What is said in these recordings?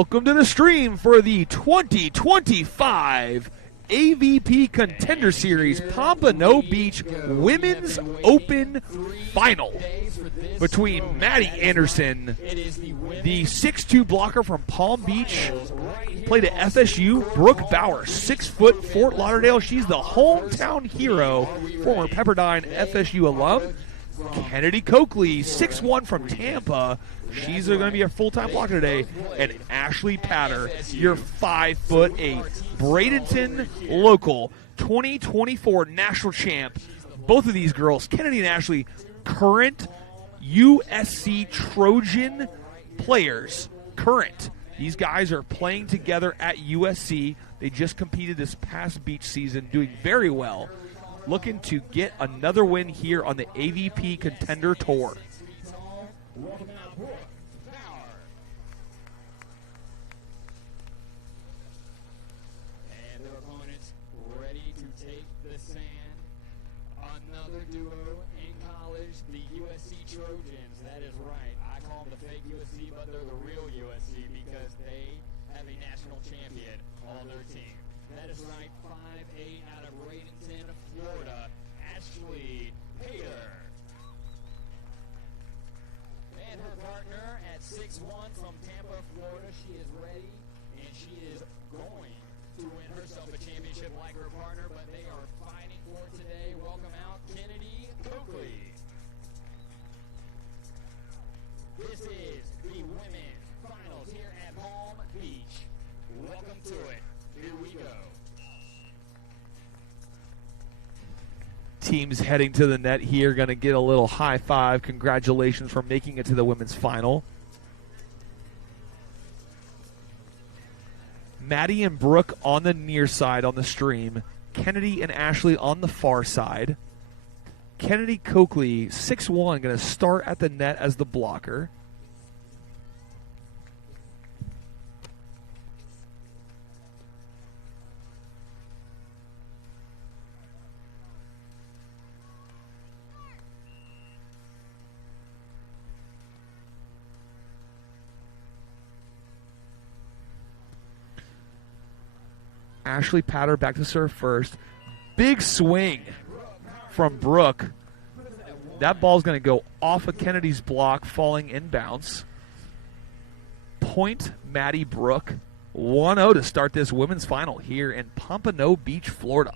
Welcome to the stream for the 2025 AVP Contender Series Pompano Beach Women's Open Final between Maddie Anderson, the 6'2 blocker from Palm Beach, played at FSU, Brook Bauer, 6 foot, Fort Lauderdale. She's the hometown hero, former Pepperdine FSU alum. Kennedy Coakley, 6'1 from Tampa. She's going to be a full-time blocker today. And Ashley Patter, your 5'8", Bradenton local 2024 national champ. Both of these girls, Kennedy and Ashley, current USC Trojan players. Current. These guys are playing together at USC. They just competed this past beach season, doing very well. Looking to get another win here on the AVP Contender Tour. And their opponents ready to take the sand. Another duo in college, the USC Trojans. That is right. I call them the fake USC, but they're the real USC because they have a national champion on their team. That is right, 5'8" out of Bradenton, Florida, Ashley Pater. And her partner at 6'1" from Tampa, Florida. She is ready, and she is going to win herself a championship like her partner, but they are fighting for it today. Welcome out, Kennedy Coakley. This is the women's finals here at Palm Beach. Welcome to it. Here we go. Teams heading to the net here going to get a little high five. Congratulations for making it to the women's final. Maddie and Brook on the near side on the stream. Kennedy and Ashley on the far side. Kennedy Coakley, 6'1", going to start at the net as the blocker. Ashley Patter back to serve first. Big swing from Brook. That ball's going to go off of Kennedy's block, falling inbounds. Point Maddie Brook. 1-0 to start this women's final here in Pompano Beach, Florida.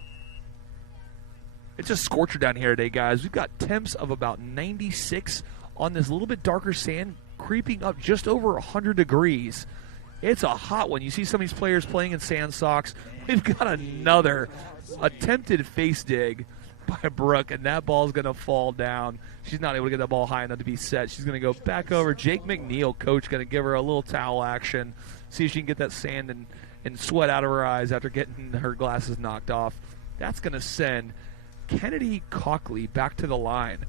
It's a scorcher down here today, guys. We've got temps of about 96 on this little bit darker sand, creeping up just over 100 degrees. It's a hot one. You see some of these players playing in sand socks. We've got another attempted face dig by Brook, and that ball's going to fall down. She's not able to get that ball high enough to be set. She's going to go back over. Jake McNeil, coach, going to give her a little towel action, see if she can get that sand and sweat out of her eyes after getting her glasses knocked off. That's going to send Kennedy Coakley back to the line.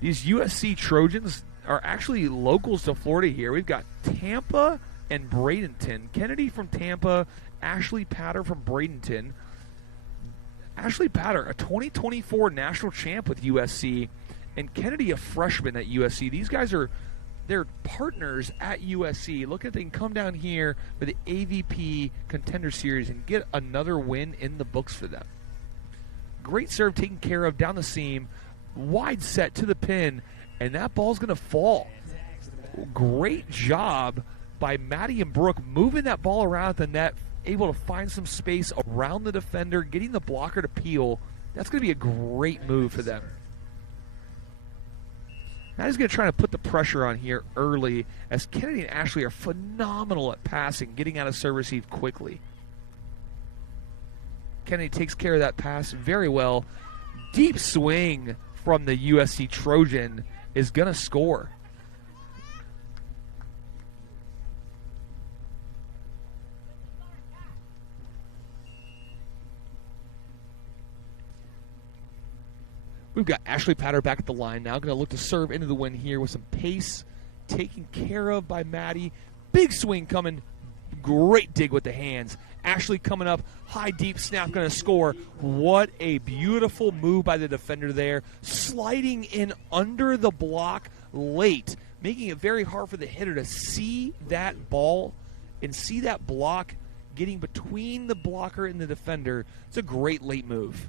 These USC Trojans are actually locals to Florida here. We've got Tampa and Bradenton. Kennedy from Tampa, Ashley Patter from Bradenton. Ashley Patter, a 2024 national champ with USC, and Kennedy, a freshman at USC. These guys are they're partners at USC. Look at they can come down here for the AVP Contender Series and get another win in the books for them. Great serve taken care of down the seam, wide set to the pin, and that ball's going to fall. Great job by Maddie and Brook moving that ball around at the net, able to find some space around the defender, getting the blocker to peel. That's going to be a great move for them. Maddie's going to try to put the pressure on here early, as Kennedy and Ashley are phenomenal at passing, getting out of serve receive quickly. Kennedy takes care of that pass very well. Deep swing from the USC Trojan is going to score. We've got Ashley Patter back at the line now. Going to look to serve into the win here with some pace taken care of by Maddie. Big swing coming. Great dig with the hands. Ashley coming up. High, deep snap, going to score. What a beautiful move by the defender there. Sliding in under the block late. making it very hard for the hitter to see that ball and see that block getting between the blocker and the defender. It's a great late move.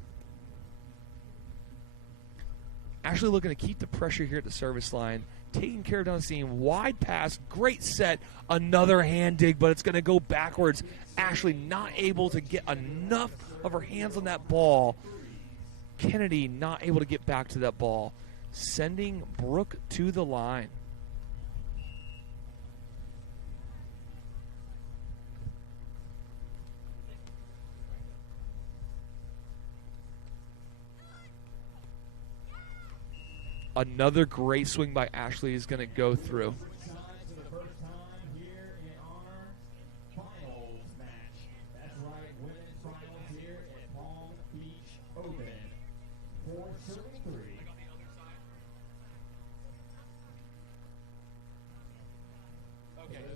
Ashley looking to keep the pressure here at the service line. Taking care of down the seam. Wide pass. Great set. Another hand dig, but it's going to go backwards. Ashley not able to get enough of her hands on that ball. Kennedy not able to get back to that ball. Sending Brook to the line. Another great swing by Ashley is going to go through.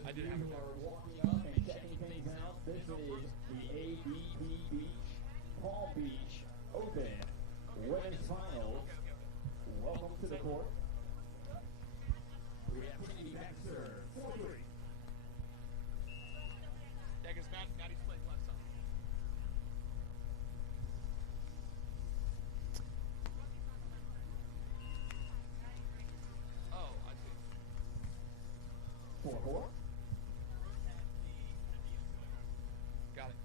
I did have walking up and checking things out. This is the AVP Beach, Palm Beach Open Women's Finals. Welcome to the court. We have Kennedy back serve, 4-3. Yeah, because Maddie's playing left side. Oh, I see. 4-4. Got it.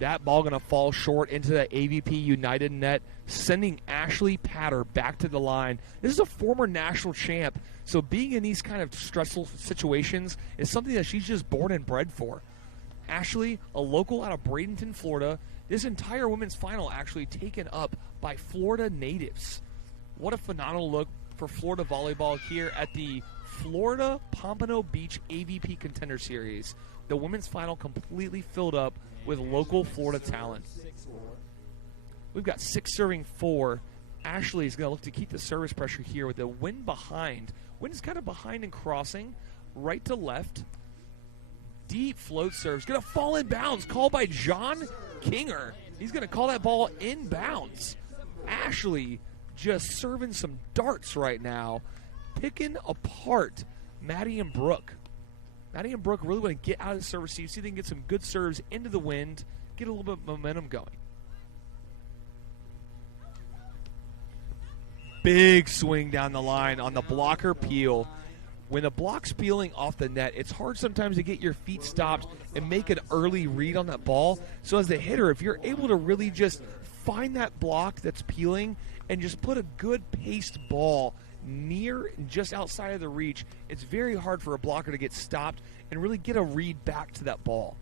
That ball going to fall short into the AVP United net, sending Ashley Patter back to the line. This is a former national champ, so being in these kind of stressful situations is something that she's just born and bred for. Ashley, a local out of Bradenton, Florida, this entire women's final actually taken up by Florida natives. What a phenomenal look for Florida volleyball here at the Florida Pompano Beach AVP Contender Series. The women's final completely filled up with local Florida talent. We've got 6 serving 4. Ashley is going to look to keep the service pressure here with the wind behind. Wind is kind of behind and crossing, right to left. Deep float serves. Going to fall in bounds. Called by John Kinger. He's going to call that ball in bounds. Ashley just serving some darts right now, picking apart Maddie and Brook. Maddie and Brook really want to get out of the serve receive, see if they can get some good serves into the wind, get a little bit of momentum going. Big swing down the line on the blocker peel. When the block's peeling off the net, it's hard sometimes to get your feet stopped and make an early read on that ball. So as the hitter, if you're able to really just find that block that's peeling and just put a good paced ball near and just outside of the reach, it's very hard for a blocker to get stopped and really get a read back to that ball.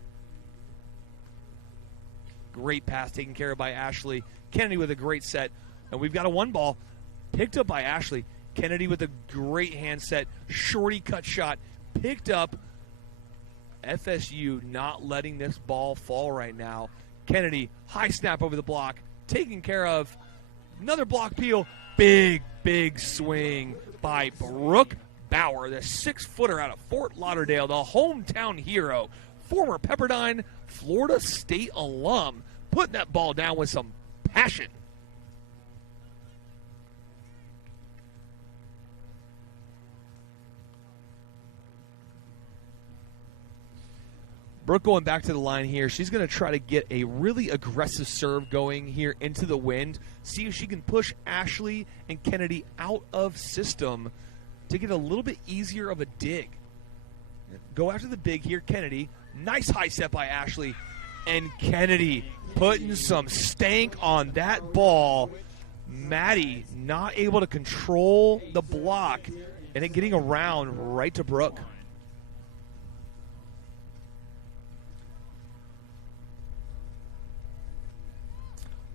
Great pass taken care of by Ashley. Kennedy with a great set. And we've got a 1 ball picked up by Ashley. Kennedy with a great hand set. Shorty cut shot picked up. FSU not letting this ball fall right now. Kennedy, high snap over the block. Taken care of. Another block peel. Big swing by Brook Bauer, the 6-footer out of Fort Lauderdale, the hometown hero, former Pepperdine, Florida State alum, putting that ball down with some passion. Brook going back to the line here. She's going to try to get a really aggressive serve going here into the wind. See if she can push Ashley and Kennedy out of system to get a little bit easier of a dig. Go after the big here, Kennedy. Nice high set by Ashley. And Kennedy putting some stank on that ball. Maddie not able to control the block and it getting around right to Brook.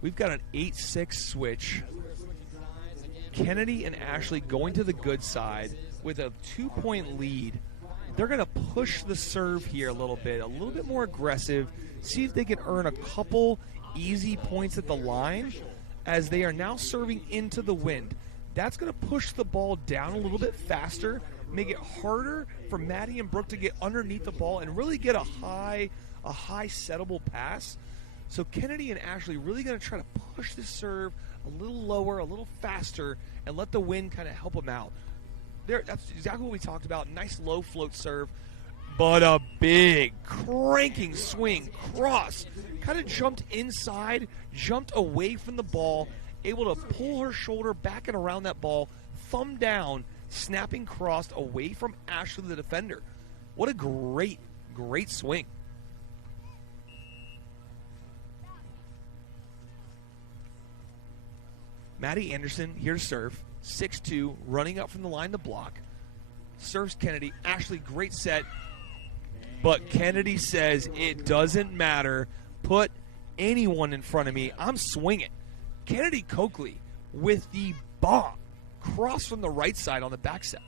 We've got an 8-6 switch. Kennedy and Ashley going to the good side with a 2-point lead. They're going to push the serve here a little bit more aggressive, see if they can earn a couple easy points at the line as they are now serving into the wind. That's going to push the ball down a little bit faster make it harder for Maddie and Brook to get underneath the ball and really get a high settable pass. So Kennedy and Ashley really going to try to push this serve a little lower, a little faster, and let the wind kind of help them out. That's exactly what we talked about. Nice low float serve, but a big cranking swing cross. Kind of jumped inside, jumped away from the ball, able to pull her shoulder back and around that ball, thumb down, snapping crossed away from Ashley, the defender. What a great swing. Maddie Anderson here to serve. 6'2", running up from the line to block. Serves Kennedy. Ashley, great set. But Kennedy says, it doesn't matter. Put anyone in front of me. I'm swinging. Kennedy Coakley with the bomb. Cross from the right side on the back set.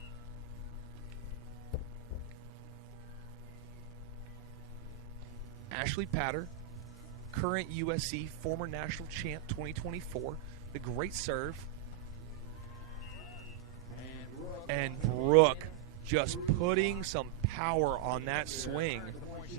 Ashley Patter, current USC, former national champ 2024. The great serve. And Brook just putting some power on that swing,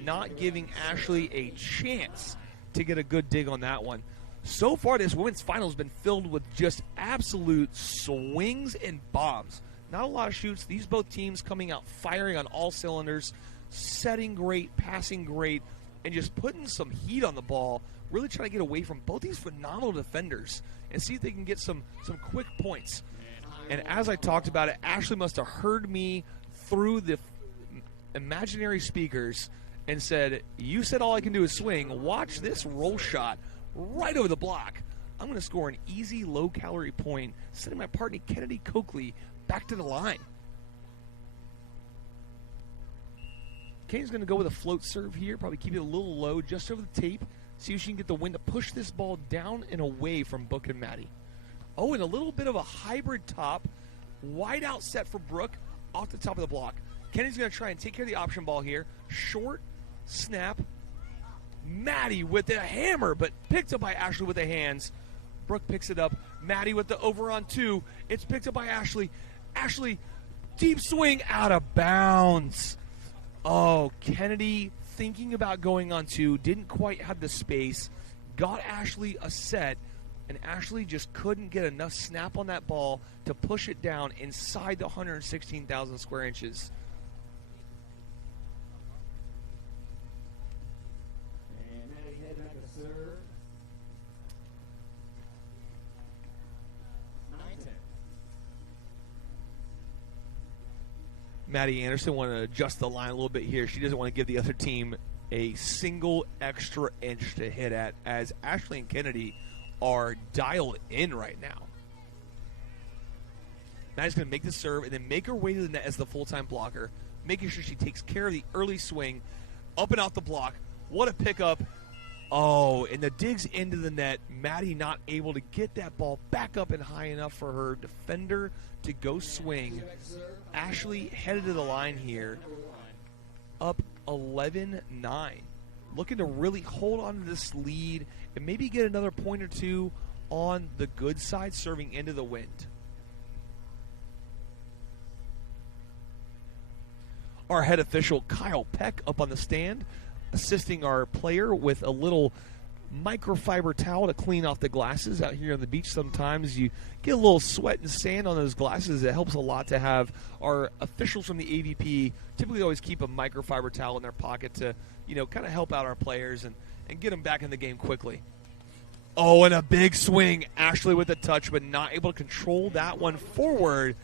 not giving Ashley a chance to get a good dig on that one. So far, this women's final has been filled with just absolute swings and bombs. Not a lot of shoots. These both teams coming out firing on all cylinders, setting great, passing great, and just putting some heat on the ball, really trying to get away from both these phenomenal defenders and see if they can get some quick points. And as I talked about it, Ashley must have heard me through the imaginary speakers and said, you said all I can do is swing. Watch this roll shot right over the block. I'm going to score an easy, low-calorie point, sending my partner Kennedy Coakley back to the line. Kennedy's going to go with a float serve here, probably keep it a little low just over the tape, see if she can get the wind to push this ball down and away from Brook and Maddie. Oh, and a little bit of a hybrid top. Wide out set for Brook off the top of the block. Kennedy's going to try and take care of the option ball here. Short snap. Maddie with the hammer, but picked up by Ashley with the hands. Brook picks it up. Maddie with the over on two. It's picked up by Ashley. Ashley, deep swing out of bounds. Oh, Kennedy thinking about going on two. Didn't quite have the space. Got Ashley a set. And Ashley just couldn't get enough snap on that ball to push it down inside the 116,000 square inches. And Maddie head back to serve. 9-10. Maddie Anderson want to adjust the line a little bit here. She doesn't want to give the other team a single extra inch to hit at, as Ashley and Kennedy are dialed in right now. Maddie's going to make the serve and then make her way to the net as the full-time blocker, making sure she takes care of the early swing, up and out the block. What a pickup. Oh, and the digs into the net. Maddie not able to get that ball back up and high enough for her defender to go swing. Ashley headed to the line here, up 11-9. Looking to really hold on to this lead and maybe get another point or two on the good side, serving into the wind. Our head official, Kyle Peck, up on the stand, assisting our player with a little microfiber towel to clean off the glasses. Out here on the beach, sometimes you get a little sweat and sand on those glasses. It helps a lot to have our officials from the AVP typically always keep a microfiber towel in their pocket to, kind of help out our players and get them back in the game quickly. Oh, and a big swing. Ashley with a touch, but not able to control that one forward.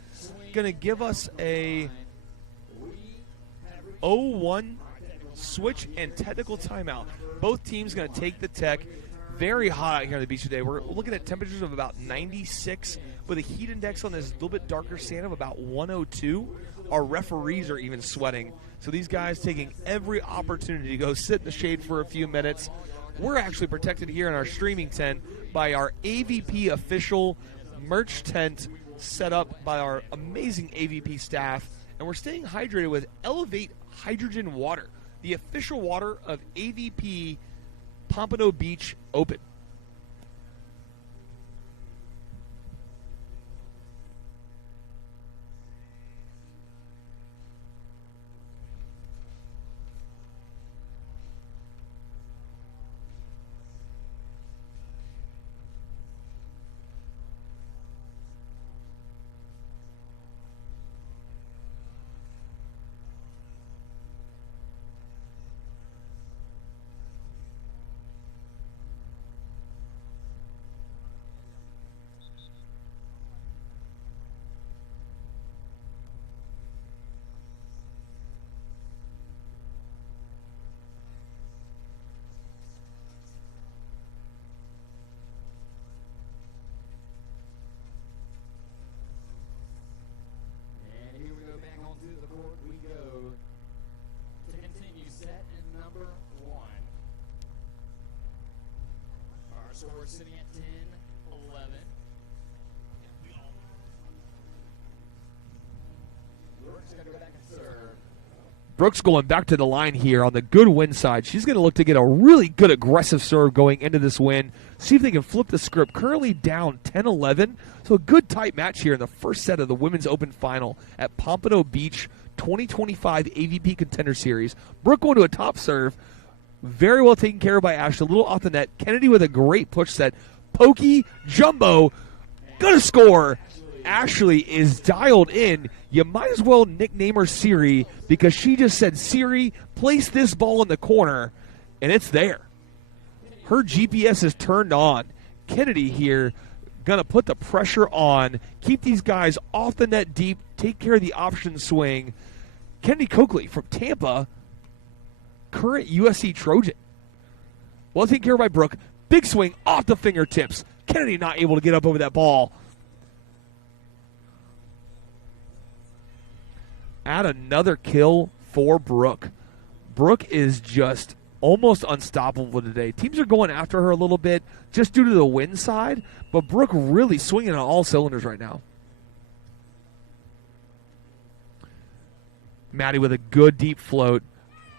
Going to give us a 0-1 switch and technical timeout. Both teams going to take the tech. Very hot out here on the beach today. We're looking at temperatures of about 96 with a heat index on this little bit darker sand of about 102. Our referees are even sweating. So these guys taking every opportunity to go sit in the shade for a few minutes. We're actually protected here in our streaming tent by our AVP official merch tent set up by our amazing AVP staff. And we're staying hydrated with Elevate Hydrogen Water, the official water of AVP Pompano Beach Open. score sitting at 10-11. Brook's going to go back and serve. Brook's going back to the line here on the good win side. She's going to look to get a really good aggressive serve going into this win. See if they can flip the script. Currently down 10-11. So a good tight match here in the first set of the Women's Open Final at Pompano Beach 2025 AVP Contender Series. Brook going to a top serve. Very well taken care of by Ashley. A little off the net. Kennedy with a great push set. Pokey, jumbo, gonna score. Ashley is dialed in. You might as well nickname her Siri because she just said, Siri, place this ball in the corner, and it's there. Her GPS is turned on. Kennedy here going to put the pressure on, keep these guys off the net deep, take care of the option swing. Kennedy Coakley from Tampa, current USC Trojan. Well taken care of by Brook. Big swing off the fingertips. Kennedy not able to get up over that ball. Add another kill for Brook. Brook is just almost unstoppable today. Teams are going after her a little bit just due to the win side, but Brook really swinging on all cylinders right now. Maddie with a good deep float.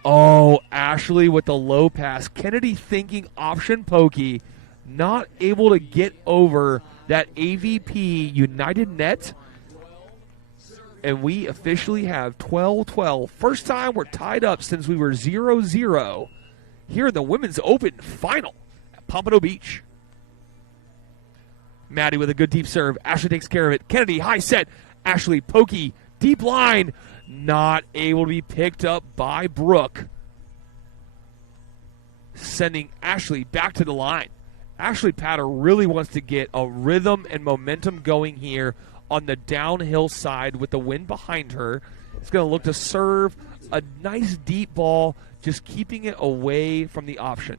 Oh, Ashley with the low pass. Kennedy thinking option pokey. Not able to get over that AVP United net. And we officially have 12-12. First time we're tied up since we were 0-0 here in the Women's Open Final at Pompano Beach. Maddie with a good deep serve. Ashley takes care of it. Kennedy, high set. Ashley, pokey, deep line. Not able to be picked up by Brook. Sending Ashley back to the line. Ashley Patter really wants to get a rhythm and momentum going here on the downhill side with the wind behind her. It's going to look to serve a nice deep ball, just keeping it away from the option.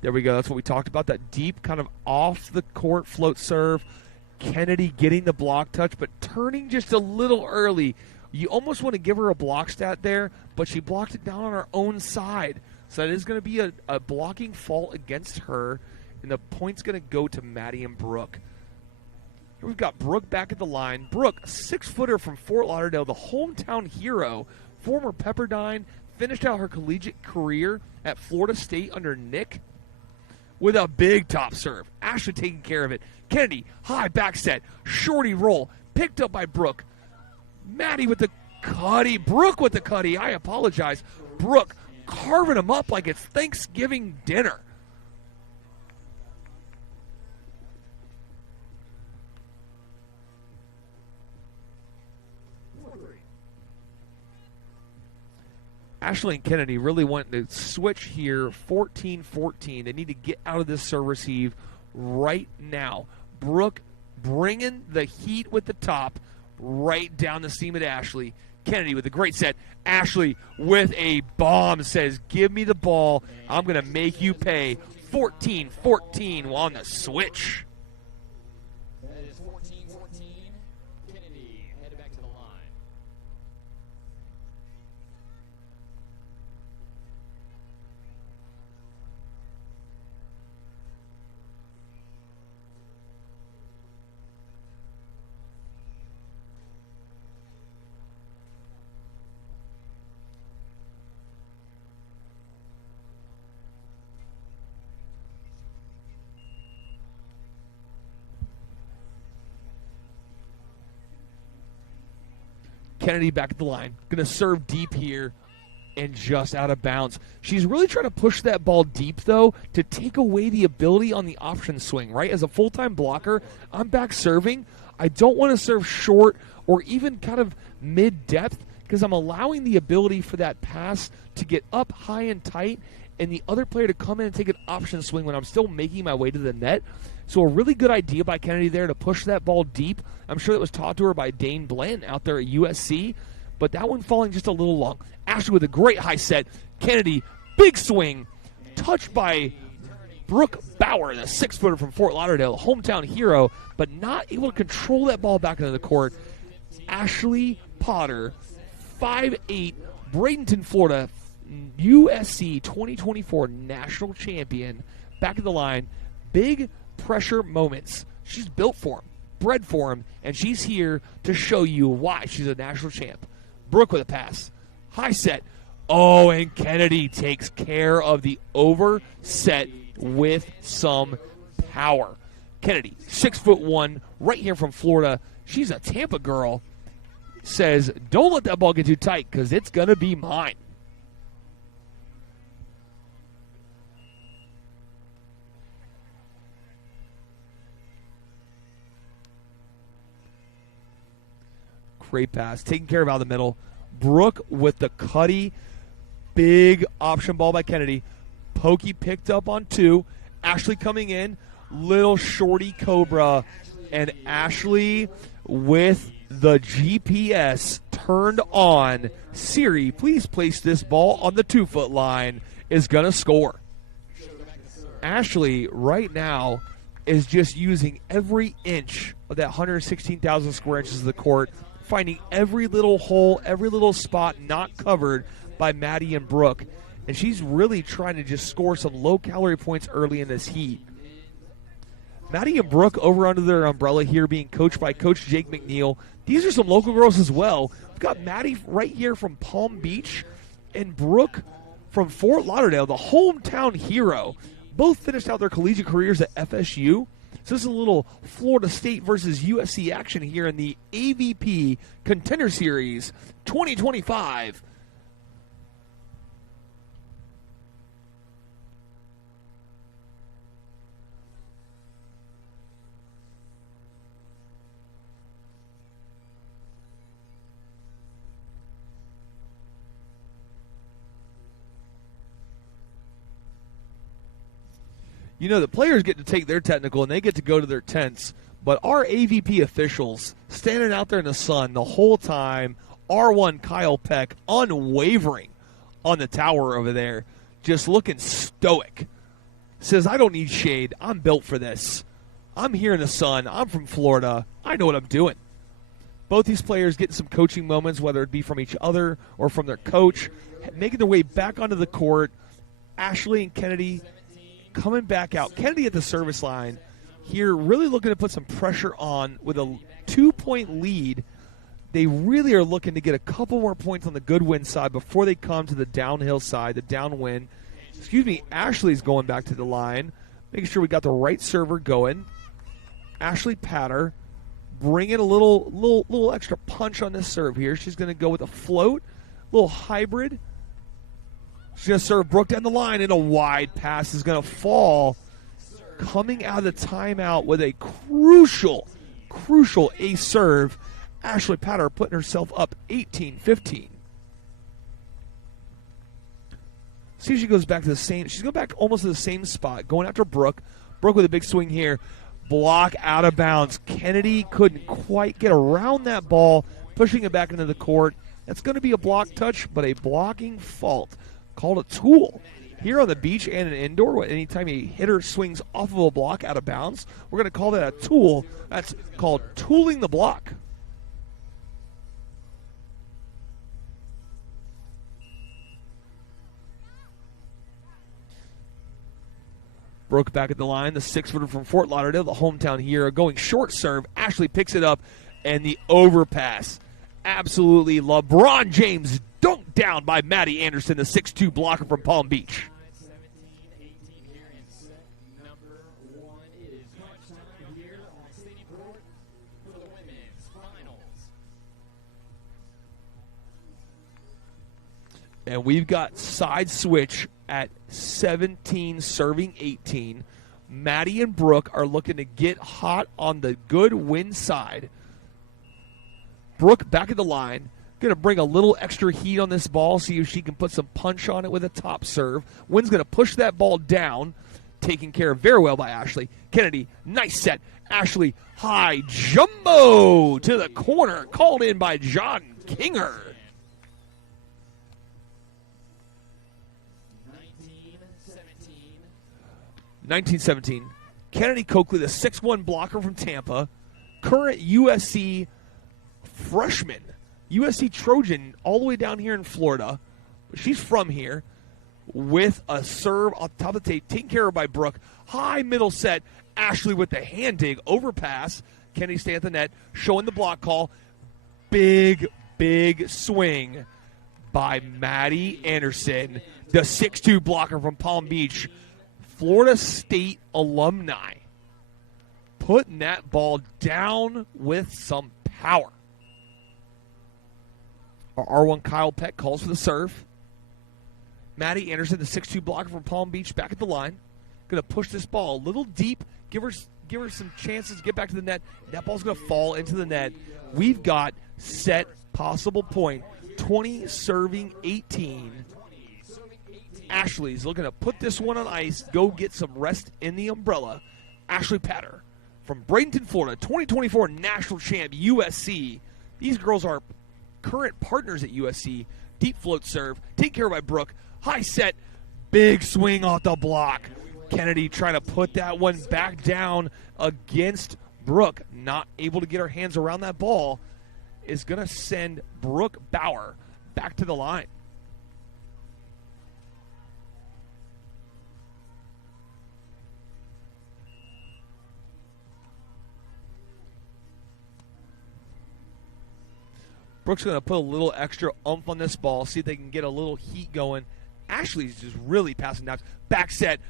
There we go. That's what we talked about, that deep kind of off-the-court float serve. Kennedy getting the block touch, but turning just a little early. You almost want to give her a block stat there, but she blocked it down on her own side. So that is going to be a blocking fault against her, and the point's going to go to Maddie and Brook. Here we've got Brook back at the line. Brook, a 6-footer from Fort Lauderdale, the hometown hero, former Pepperdine, finished out her collegiate career at Florida State under Nick with a big top serve. Ashley taking care of it. Kennedy, high back set, shorty roll, picked up by Brook. Maddie with the cutty. Brook with the cutty. I apologize. Brook carving him up like it's Thanksgiving dinner. Ashley and Kennedy really want to switch here 14-14. They need to get out of this serve receive right now. Brook bringing the heat with the top right down the seam at Ashley. Kennedy with a great set. Ashley with a bomb says, give me the ball. I'm going to make you pay. 14-14 on the switch. That is 14-14. Kennedy headed back to the line. Kennedy back at the line. Going to serve deep here and just out of bounds. She's really trying to push that ball deep, though, to take away the ability on the option swing, right? As a full-time blocker, I'm back serving. I don't want to serve short or even kind of mid-depth because I'm allowing the ability for that pass to get up high and tight and the other player to come in and take an option swing when I'm still making my way to the net. So a really good idea by Kennedy there to push that ball deep. I'm sure that was taught to her by Dane Bland out there at USC, but that one falling just a little long. Ashley with a great high set. Kennedy, big swing, touched by Brook Bauer, the 6-footer from Fort Lauderdale, hometown hero, but not able to control that ball back into the court. Ashley Potter, 5'8", Bradenton, Florida, USC 2024 national champion, back at the line. Big pressure moments. She's built for him, bred for him, and she's here to show you why she's a national champ. Brook with a pass. High set. Oh, and Kennedy takes care of the overset with some power. Kennedy, 6'1", right here from Florida. She's a Tampa girl. Says, don't let that ball get too tight because it's going to be mine. Great pass. Taking care of out of the middle. Brook with the cutty. Big option ball by Kennedy. Pokey picked up on 2. Ashley coming in. Little shorty Cobra. And Ashley with the GPS turned on. Siri, please place this ball on the 2-foot line. Is going to score. Ashley right now is just using every inch of that 116,000 square inches of the court, finding every little hole, every little spot not covered by Maddie and Brook. And she's really trying to just score some low-calorie points early in this heat. Maddie and Brook over under their umbrella here, being coached by Coach Jake McNeil. These are some local girls as well. We've got Maddie right here from Palm Beach and Brook from Fort Lauderdale, the hometown hero. Both finished out their collegiate careers at FSU. So this is a little Florida State versus USC action here in the AVP Contender Series 2025. You know, the players get to take their technical and they get to go to their tents, but our AVP officials standing out there in the sun the whole time, R1 Kyle Peck unwavering on the tower over there, just looking stoic. Says, I don't need shade. I'm built for this. I'm here in the sun. I'm from Florida. I know what I'm doing. Both these players getting some coaching moments, whether it be from each other or from their coach, making their way back onto the court. Ashley and Kennedy coming back out. Kennedy at the service line here, really looking to put some pressure on with a 2-point lead. They really are looking to get a couple more points on the good win side before they come to the downhill side, the downwind. Ashley's going back to the line, making sure we got the right server going. Ashley Patter bringing a little extra punch on this serve here. She's going to go with a float, little hybrid. She's going to serve Brook down the line, and a wide pass is going to fall. Coming out of the timeout with a crucial ace serve. Ashley Patter putting herself up 18-15. See if she goes back to the same. She's going back almost to the same spot, going after Brook. Brook with a big swing here. Block out of bounds. Kennedy couldn't quite get around that ball, pushing it back into the court. That's going to be a block touch, but a blocking fault. Called a tool. Here on the beach and an indoor, anytime a hitter swings off of a block out of bounds, we're going to call that a tool. That's called tooling the block. Brook back at the line, the 6-footer from Fort Lauderdale, the hometown hero, going short serve. Ashley picks it up, and the overpass. Absolutely LeBron James dunked down by Maddie Anderson, the 6'2 blocker from Palm Beach. 17-18 here in set number 1. It is crunch time here on City Court for the women's finals. And we've got side switch at 17 serving 18. Maddie and Brook are looking to get hot on the good win side. Brook back at the line. Going to bring a little extra heat on this ball, see if she can put some punch on it with a top serve. Wynn's going to push that ball down, taken care of very well by Ashley. Kennedy, nice set. Ashley, high jumbo to the corner, called in by John Kinger. 19-17. 1917. Kennedy Coakley, the 6'1 blocker from Tampa, current USC freshman, USC Trojan, all the way down here in Florida. She's from here, with a serve on top of the tape, taken care of by Brook. High middle set. Ashley with the hand dig, overpass. Kennedy stay at the net, showing the block call. Big swing by Maddie Anderson, the 6'2 blocker from Palm Beach, Florida State alumni. Putting that ball down with some power. Our R1 Kyle Peck calls for the serve. Maddie Anderson, the 6'2 blocker from Palm Beach, back at the line. Going to push this ball a little deep, give her some chances to get back to the net. That ball's going to fall into the net. We've got set possible point, 20 serving 18. Ashley's looking to put this one on ice, go get some rest in the umbrella. Ashley Patter from Bradenton, Florida, 2024 national champ, USC. These girls are current partners at USC. Deep float serve, taken care of by Brook. High set, big swing off the block. Kennedy trying to put that one back down against Brook. Not able to get her hands around that ball. Is going to send Brook Bauer back to the line. Brook's going to put a little extra oomph on this ball, see if they can get a little heat going. Ashley's just really passing down. Back set,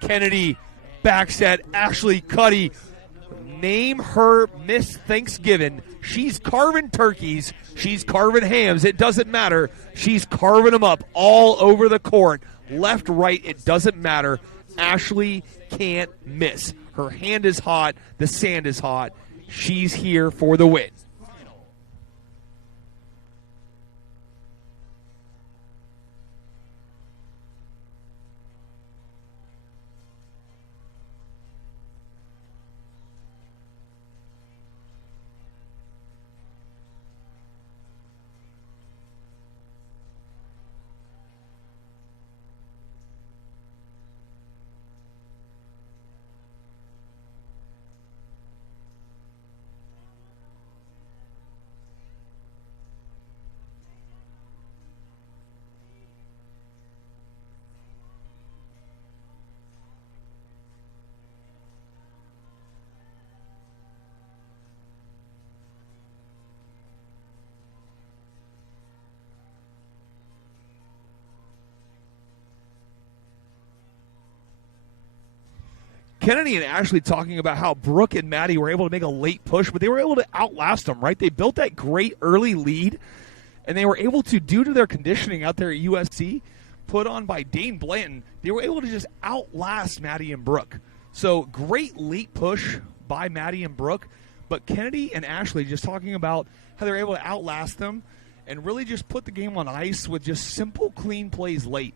Kennedy. Back set, Ashley Cuddy. Name her Miss Thanksgiving. She's carving turkeys. She's carving hams. It doesn't matter. She's carving them up all over the court. Left, right, it doesn't matter. Ashley can't miss. Her hand is hot. The sand is hot. She's here for the win. Kennedy and Ashley talking about how Brook and Maddie were able to make a late push, but they were able to outlast them, right? They built that great early lead, and they were able to, due to their conditioning out there at USC, put on by Dane Blanton, they were able to just outlast Maddie and Brook. So great late push by Maddie and Brook, but Kennedy and Ashley just talking about how they were able to outlast them and really just put the game on ice with just simple, clean plays late.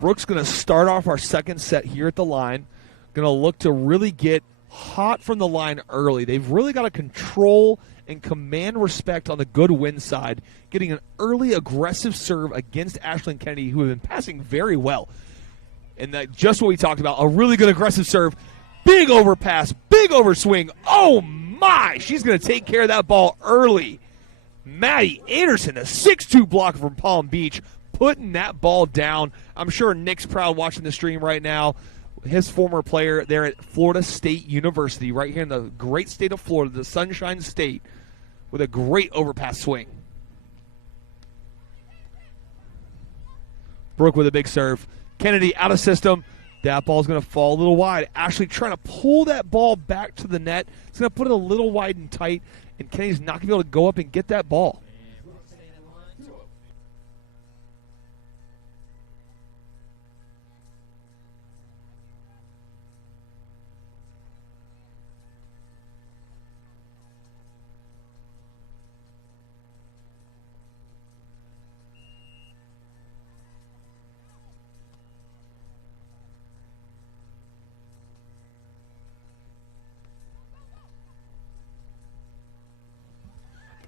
Brook's going to start off our second set here at the line. Going to look to really get hot from the line early. They've really got to control and command respect on the good win side, getting an early aggressive serve against Ashley and Kennedy, who have been passing very well. And that just what we talked about, a really good aggressive serve. Big overpass, big overswing. Oh, my! She's going to take care of that ball early. Maddie Anderson, a 6'2 blocker from Palm Beach, putting that ball down. I'm sure Nick's proud watching the stream right now. His former player there at Florida State University, right here in the great state of Florida, the Sunshine State, with a great overpass swing. Brook with a big serve. Kennedy out of system. That ball's going to fall a little wide. Ashley trying to pull that ball back to the net. It's going to put it a little wide and tight, and Kennedy's not going to be able to go up and get that ball.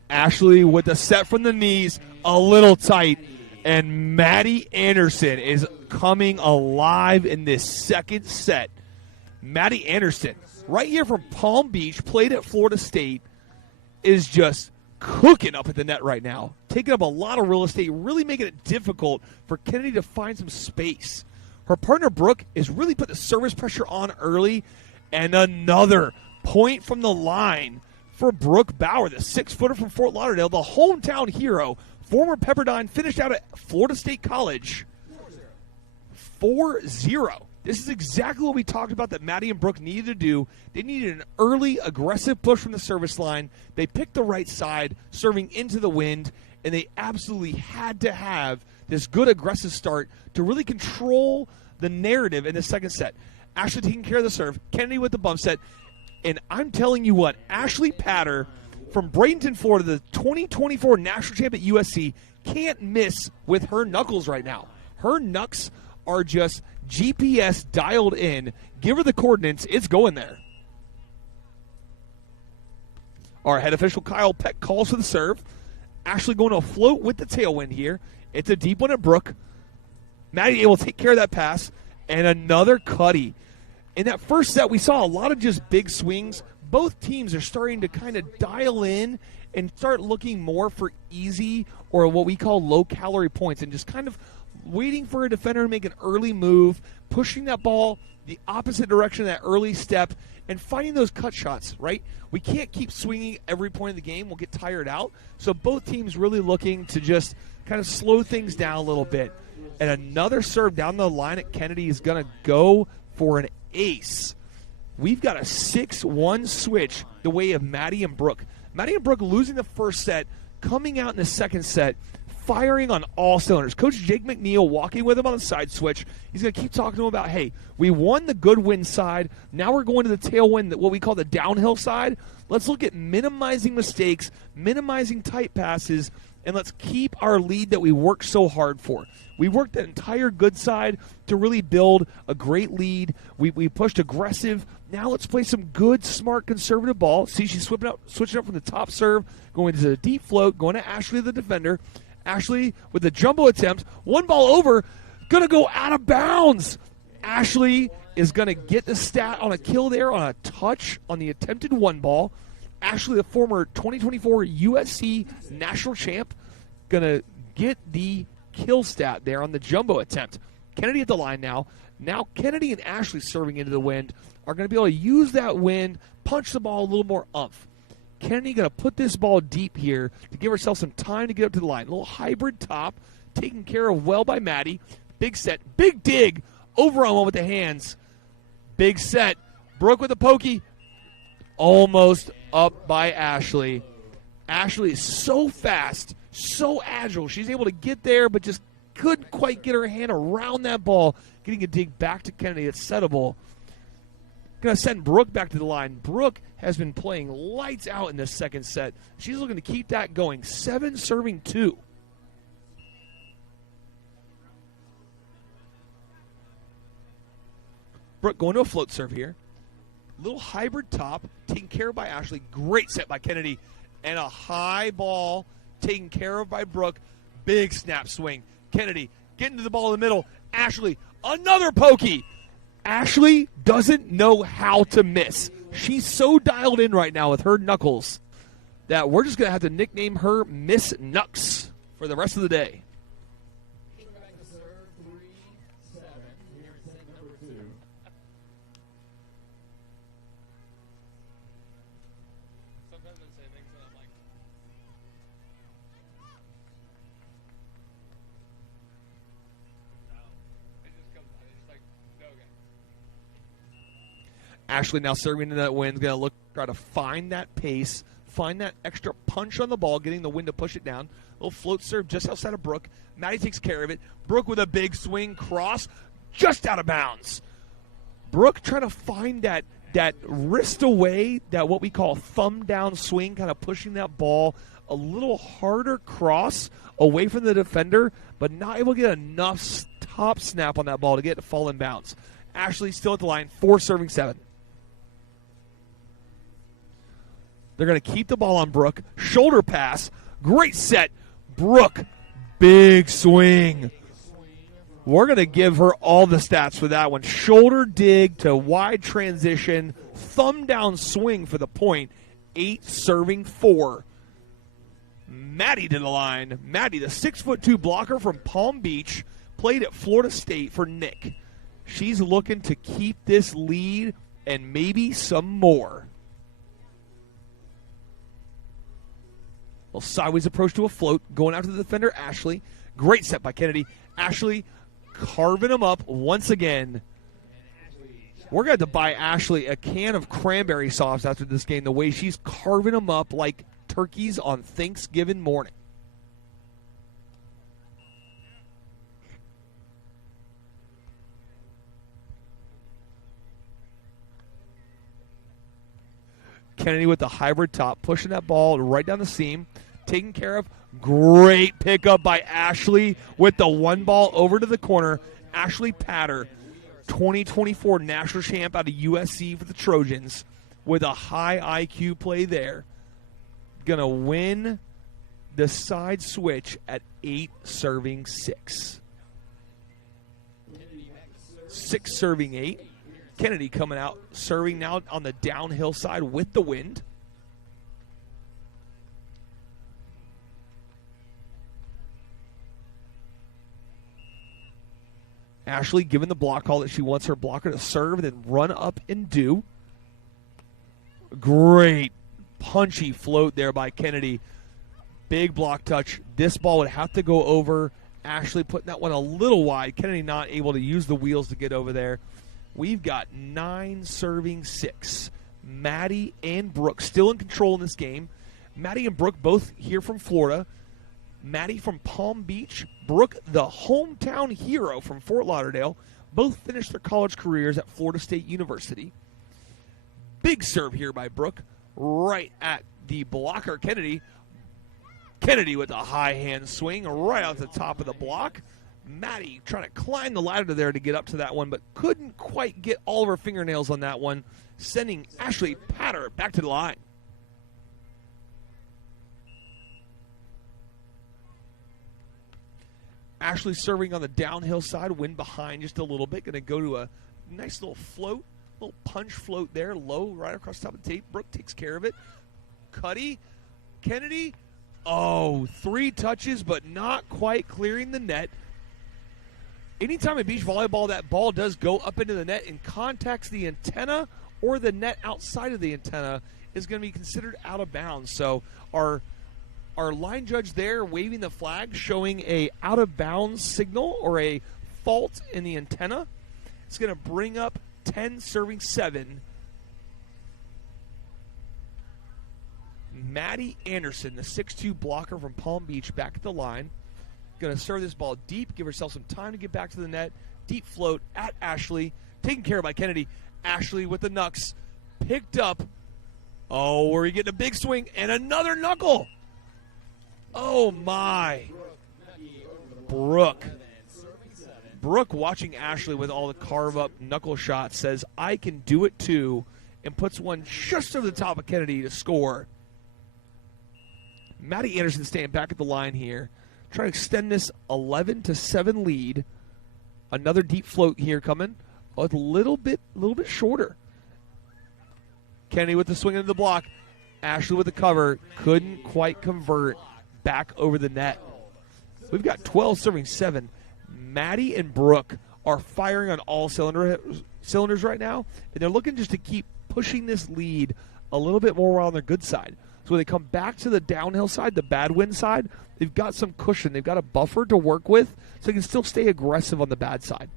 Ashley with the set from the knees, a little tight, and Maddie Anderson is coming alive in this second set. Maddie Anderson, right here from Palm Beach, played at Florida State, is just cooking up at the net right now, taking up a lot of real estate, really making it difficult for Kennedy to find some space. Her partner, Brook, is really putting the service pressure on early, and another point from the line for Brook Bauer, the 6-footer from Fort Lauderdale, the hometown hero, former Pepperdine, finished out at Florida State College. 4-0. This is exactly what we talked about that Maddie and Brook needed to do. They needed an early, aggressive push from the service line. They picked the right side, serving into the wind, and they absolutely had to have this good, aggressive start to really control the narrative in the second set. Ashley taking care of the serve. Kennedy with the bump set. And I'm telling you what, Ashley Patter from Bradenton, Florida, the 2024 national champ at USC, can't miss with her knuckles right now. Her knucks are just GPS dialed in. Give her the coordinates. It's going there. Our head official, Kyle Peck, calls for the serve. Ashley going to float with the tailwind here. It's a deep one at Brook. Maddie able to take care of that pass. And another cutty. In that first set, we saw a lot of just big swings. Both teams are starting to kind of dial in and start looking more for easy or what we call low-calorie points and just kind of waiting for a defender to make an early move, pushing that ball the opposite direction of that early step, and finding those cut shots, right? We can't keep swinging every point of the game. We'll get tired out. So both teams really looking to just kind of slow things down a little bit. And another serve down the line at Kennedy is going to go for an ace. We've got a 6-1 switch the way of Maddie and Brook. Maddie and Brook losing the first set, coming out in the second set, firing on all cylinders. Coach Jake McNeil walking with him on the side switch. He's going to keep talking to him about, hey, we won the good wind side. Now we're going to the tailwind, what we call the downhill side. Let's look at minimizing mistakes, minimizing tight passes, and let's keep our lead that we worked so hard for. We worked that entire good side to really build a great lead. We pushed aggressive. Now let's play some good, smart, conservative ball. See, she's switching up from the top serve, going to the deep float, going to Ashley, the defender. Ashley with the jumbo attempt. One ball over, going to go out of bounds. Ashley is going to get the stat on a kill there on a touch on the attempted one ball. Ashley, the former 2024 USC national champ, going to get the kill stat there on the jumbo attempt. Kennedy at the line now. Now Kennedy and Ashley serving into the wind are going to be able to use that wind, punch the ball a little more umph. Kennedy going to put this ball deep here to give herself some time to get up to the line. A little hybrid top, taken care of well by Maddie. Big set, big dig, over on one with the hands. Big set, Brook with the pokey. Almost up by Ashley. Ashley is so fast, so agile. She's able to get there, but just couldn't quite get her hand around that ball. Getting a dig back to Kennedy. It's settable. Going to send Brook back to the line. Brook has been playing lights out in this second set. She's looking to keep that going. 7 serving 2. Brook going to a float serve here. Little hybrid top, taken care of by Ashley. Great set by Kennedy. And a high ball taken care of by Brook. Big snap swing. Kennedy getting to the ball in the middle. Ashley, another pokey. Ashley doesn't know how to miss. She's so dialed in right now with her knuckles that we're just going to have to nickname her Miss Knucks for the rest of the day. Back to serve 3-7 here in set number 2. Sometimes I say things that I'm like, Ashley now serving into that wind, going to try to find that pace, find that extra punch on the ball, getting the wind to push it down. Little float serve just outside of Brook. Maddie takes care of it. Brook with a big swing cross, just out of bounds. Brook trying to find that wrist away, that what we call thumb down swing, kind of pushing that ball a little harder cross away from the defender, but not able to get enough top snap on that ball to get it to fall in bounds. Ashley still at the line, 4 serving 7. They're going to keep the ball on Brook. Shoulder pass. Great set. Brook, big swing. We're going to give her all the stats for that one. Shoulder dig to wide transition. Thumb down swing for the point. 8 serving 4. Maddie to the line. Maddie, the 6'2" blocker from Palm Beach, played at Florida State for Nick. She's looking to keep this lead and maybe some more. Well, sideways approach to a float, going after the defender, Ashley. Great set by Kennedy. Ashley carving him up once again. We're going to have to buy Ashley a can of cranberry sauce after this game, the way she's carving them up like turkeys on Thanksgiving morning. Kennedy with the hybrid top, pushing that ball right down the seam, taken care of. Great pickup by Ashley with the one ball over to the corner. Ashley Patter, 2024 national champ out of USC for the Trojans, with a high IQ play there. Going to win the side switch at 8 serving 6. 6 serving 8. Kennedy coming out, serving now on the downhill side with the wind. Ashley giving the block call that she wants her blocker to serve, then run up and do. Great punchy float there by Kennedy. Big block touch. This ball would have to go over. Ashley putting that one a little wide. Kennedy not able to use the wheels to get over there. We've got 9 serving 6. Maddie and Brook still in control in this game. Maddie and Brook both here from Florida. Maddie from Palm Beach. Brook, the hometown hero from Fort Lauderdale. Both finished their college careers at Florida State University. Big serve here by Brook. Right at the blocker, Kennedy. Kennedy with a high hand swing right off the top of the block. Maddie trying to climb the ladder there to get up to that one, but couldn't quite get all of her fingernails on that one, sending Ashley Patter back to the line. Ashley serving on the downhill side, wind behind just a little bit. Going to go to a nice little float, little punch float there, low right across the top of the tape. Brook takes care of it. Cuddy, Kennedy, 3 touches, but not quite clearing the net. Anytime in beach volleyball that ball does go up into the net and contacts the antenna or the net outside of the antenna, is going to be considered out of bounds. So our line judge there waving the flag, showing a out of bounds signal or a fault in the antenna. It's going to bring up 10 serving 7. Maddie Anderson, the 6'2" blocker from Palm Beach, back at the line. Going to serve this ball deep, give herself some time to get back to the net. Deep float at Ashley, taken care of by Kennedy. Ashley with the knucks, picked up. Oh, we're getting a big swing and another knuckle. Oh, my. Brook watching Ashley with all the carve-up knuckle shots, says, I can do it too, and puts one just over the top of Kennedy to score. Maddie Anderson staying back at the line here. Trying to extend this 11-7 lead. Another deep float here coming. A little bit shorter. Kennedy with the swing into the block. Ashley with the cover. Couldn't quite convert. Back over the net. We've got 12 serving 7. Maddie and Brook are firing on all cylinders right now, and they're looking just to keep pushing this lead a little bit more on their good side. So when they come back to the downhill side, the bad wind side, they've got some cushion. They've got a buffer to work with, so they can still stay aggressive on the bad side.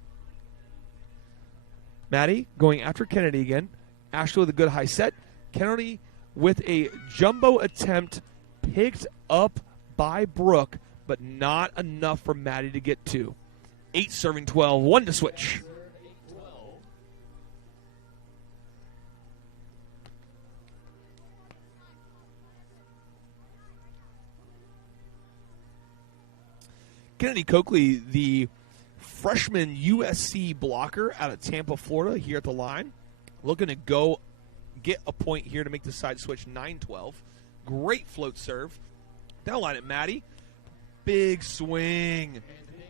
Maddie going after Kennedy again. Ashley with a good high set. Kennedy with a jumbo attempt picked up by Brook, but not enough for Maddie to get to. 8 serving 12, 1 to switch. Kennedy Coakley, the freshman USC blocker out of Tampa, Florida, here at the line. Looking to go get a point here to make the side switch 9-12. Great float serve. Down line at Maddie. Big swing.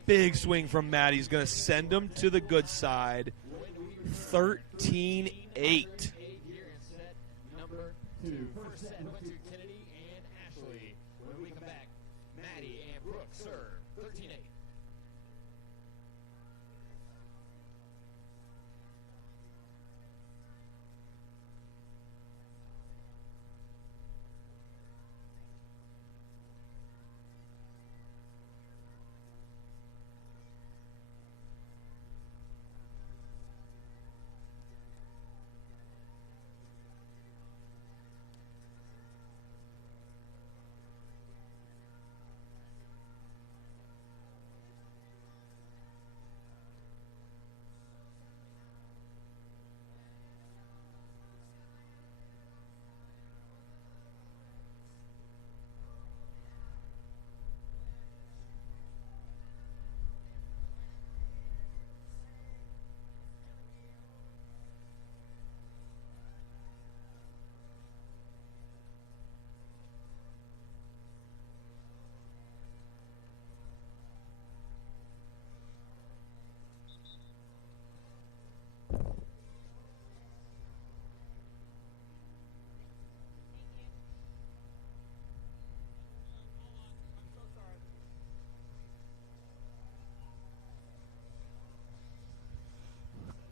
Big swing from Maddie. He's going to send him to the good side. 13-8. First set went to Kennedy and Ashley. When we come back, Maddie and Brook serve 13-8.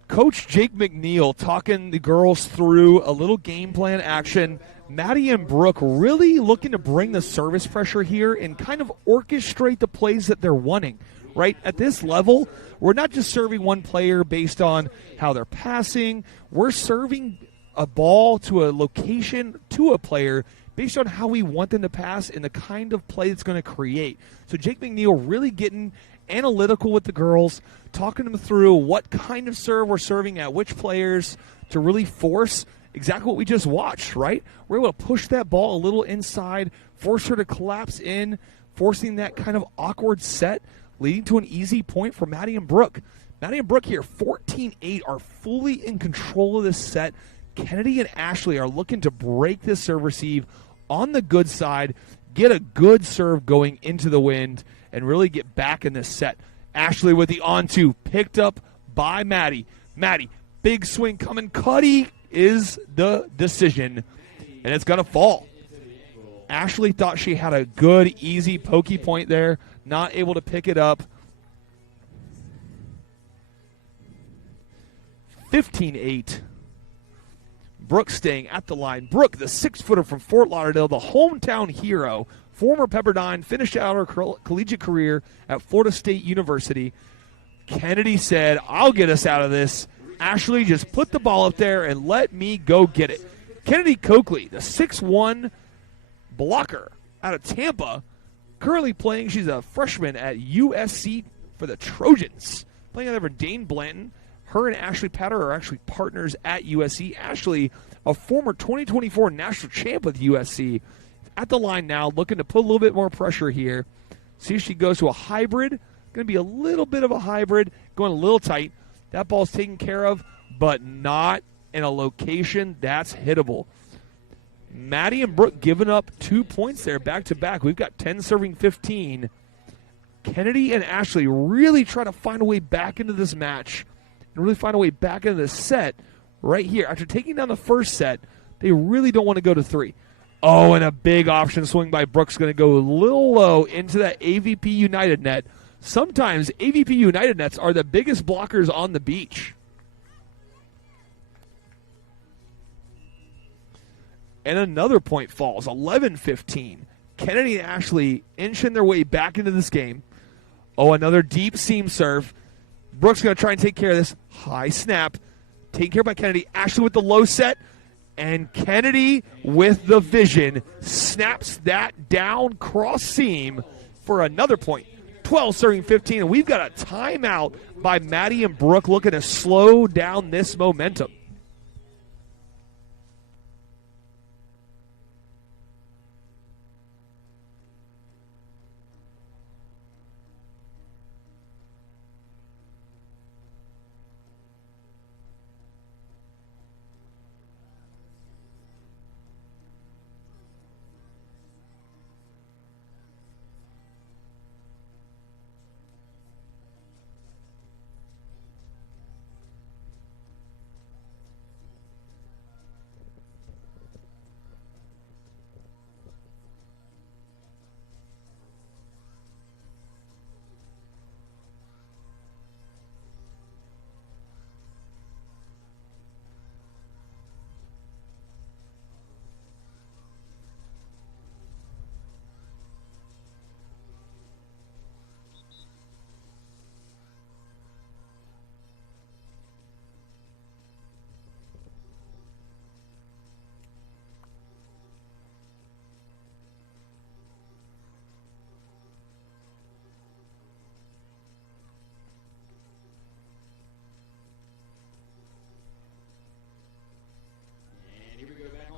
Coach Jake McNeil talking the girls through a little game plan action. Maddie and Brook really looking to bring the service pressure here and kind of orchestrate the plays that they're wanting, right? At this level, we're not just serving one player based on how they're passing. We're serving a ball to a location to a player based on how we want them to pass and the kind of play it's going to create. So Jake McNeil really getting analytical with the girls, talking them through what kind of serve we're serving at which players to really force exactly what we just watched, right? We're able to push that ball a little inside, force her to collapse in, forcing that kind of awkward set, leading to an easy point for Maddie and Brook. Maddie and Brook here, 14-8, are fully in control of this set. Kennedy and Ashley are looking to break this serve receive on the good side, get a good serve going into the wind, and really get back in this set. Ashley with the on-two, picked up by Maddie. Maddie, big swing coming. Cuddy is the decision, and it's going to fall. Ashley thought she had a good, easy pokey point there, not able to pick it up. 15-8. Brook staying at the line. Brook, the 6-footer from Fort Lauderdale, the hometown hero, former Pepperdine, finished out her collegiate career at Florida State University. Kennedy said, I'll get us out of this. Ashley, just put the ball up there and let me go get it. Kennedy Coakley, the 6'1 blocker out of Tampa, currently playing. She's a freshman at USC for the Trojans. Playing over Dane Blanton. Her and Ashley Patter are actually partners at USC. Ashley, a former 2024 national champ with USC, at the line now, looking to put a little bit more pressure here. See if she goes to a hybrid. Going to be a little bit of a hybrid, going a little tight. That ball's taken care of, but not in a location that's hittable. Maddie and Brook giving up 2 points there back-to-back. We've got 10 serving 15. Kennedy and Ashley really try to find a way back into this match and really find a way back into this set right here. After taking down the first set, they really don't want to go to 3. Oh, and a big option swing by Brook's going to go a little low into that AVP United net. Sometimes AVP United nets are the biggest blockers on the beach. And another point falls, 11-15. Kennedy and Ashley inching their way back into this game. Oh, another deep seam serve. Brook's going to try and take care of this. High snap. taken care of by Kennedy. Ashley with the low set, and Kennedy with the vision snaps that down cross seam for another point. 12 serving 15, and we've got a timeout by Maddie and Brook looking to slow down this momentum.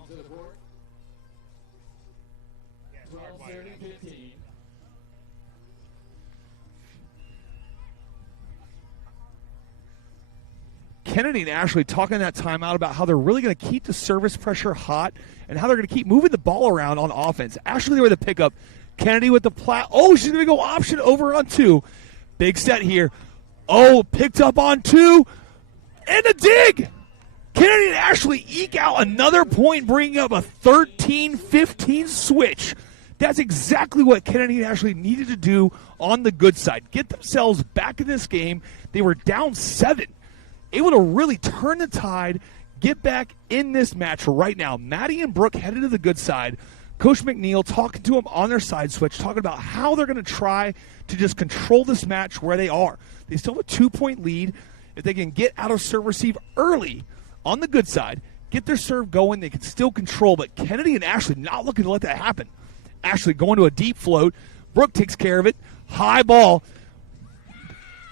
To the court. 12 serving 15. Kennedy and Ashley talking that timeout about how they're really going to keep the service pressure hot and how they're going to keep moving the ball around on offense. Ashley with the pickup. Kennedy with the she's going to go option over on 2. Big set here. Picked up on 2. And a dig. Kennedy and Ashley eke out another point, bringing up a 13-15 switch. That's exactly what Kennedy and Ashley needed to do on the good side. Get themselves back in this game. They were down 7. Able to really turn the tide, get back in this match right now. Maddie and Brook headed to the good side. Coach McNeil talking to them on their side switch, talking about how they're going to try to just control this match where they are. They still have a 2-point lead. If they can get out of serve receive early on the good side, get their serve going, they can still control. But Kennedy and Ashley not looking to let that happen. Ashley going to a deep float. Brook takes care of it. High ball.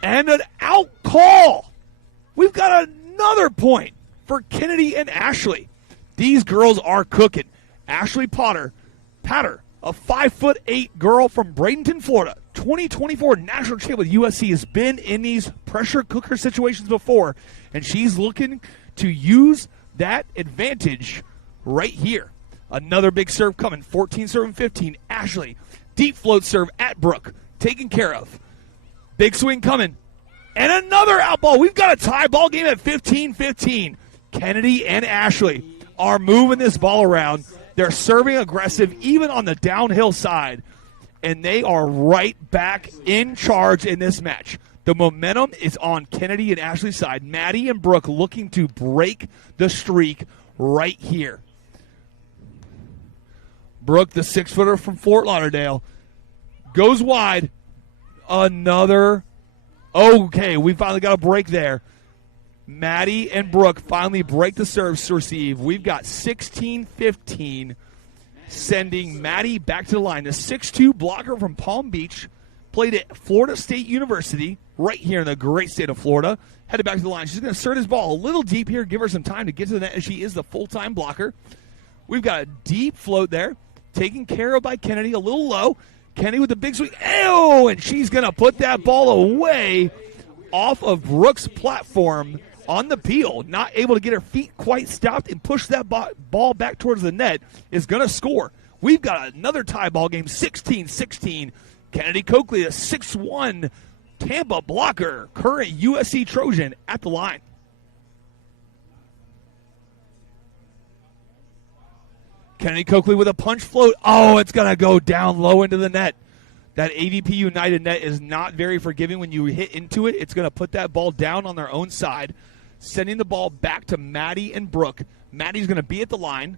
And an out call. We've got another point for Kennedy and Ashley. These girls are cooking. Ashley Patter, a 5'8" girl from Bradenton, Florida, 2024 national champ with USC, has been in these pressure cooker situations before, and she's looking to use that advantage right here. Another big serve coming, 14 serving 15. Ashley, deep float serve at Brook, taken care of. Big swing coming, and another out ball. We've got a tie ball game at 15-15. Kennedy and Ashley are moving this ball around. They're serving aggressive even on the downhill side, and they are right back in charge in this match. The momentum is on Kennedy and Ashley's side. Maddie and Brook looking to break the streak right here. Brook, the 6-footer from Fort Lauderdale, goes wide. Another. Okay, we finally got a break there. Maddie and Brook finally break the serves to receive. We've got 16-15, sending Maddie back to the line. The 6'2" blocker from Palm Beach, played at Florida State University, right here in the great state of Florida. Headed back to the line. She's going to serve this ball a little deep here, give her some time to get to the net, as she is the full-time blocker. We've got a deep float there, taken care of by Kennedy, a little low. Kennedy with the big swing. Ew! And she's going to put that ball away off of Brook's platform on the peel. Not able to get her feet quite stopped and push that ball back towards the net. Is going to score. We've got another tie ball game, 16-16. Kennedy Coakley, a 6'1" Tampa blocker, current USC Trojan, at the line. Kennedy Coakley with a punch float. Oh, it's going to go down low into the net. That AVP United net is not very forgiving when you hit into it. It's going to put that ball down on their own side, sending the ball back to Maddie and Brook. Maddie's going to be at the line.